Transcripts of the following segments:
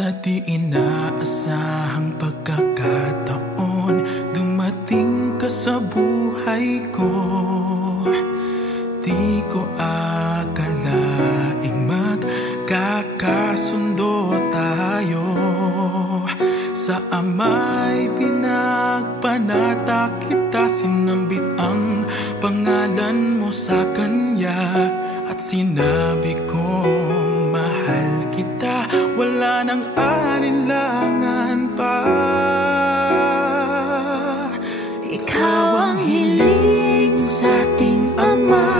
Sa di inaasahang pagkakataon, dumating ka sa buhay ko. Di ko akalaing magkakasundo tayo. Sa Ama'y pinagpanata kita, sinambit ang pangalan mo sa Kanya. At sinabi kong mahal kita, wala nang alinlangan pa. Ikaw ang hiling sa ating Ama,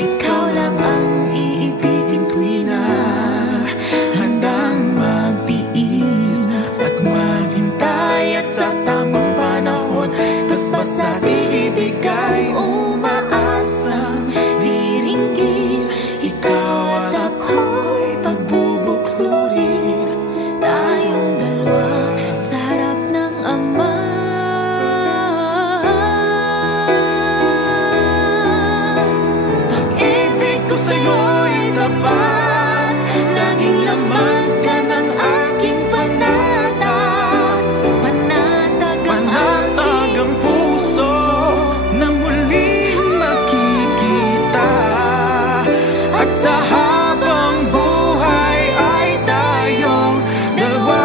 ikaw lang ang iibigin tuwing na handang magtiis at maghintay. At sa tamang panahon, basbas ating ibigay, umaasang diringgin. Ikaw at ako'y pagbubuklurin, tayong dalawa sa harap ng Ama. Pag-ibig ko sa'yo'y tapat, laging laman ka ng aking panatag. Panatag ang aking puso na muling makikita. At sa habang buhay ay tayong dalawa.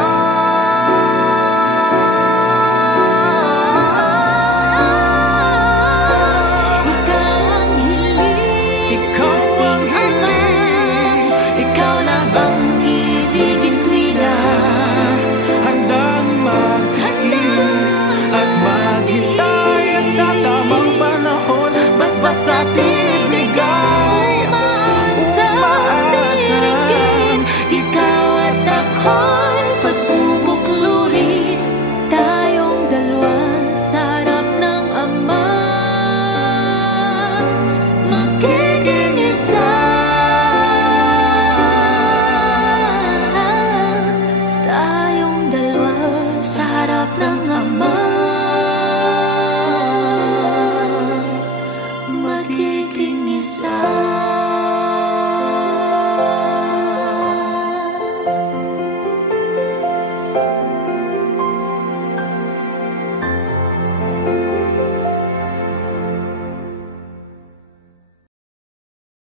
Ikaw ang hiling, Ikaw ang hiling, ikaw lang ang ibigin tuwing na handang mag-iis at maghintay. At sa tamang panahon, basbas ating ibigay, umaasang diringgin. Ikaw at ako'y pagbubuklurin, tayong dalawa sa harap ng Ama. Magiging isa, tayong dalawa sa harap ng Ama. Magiging isa.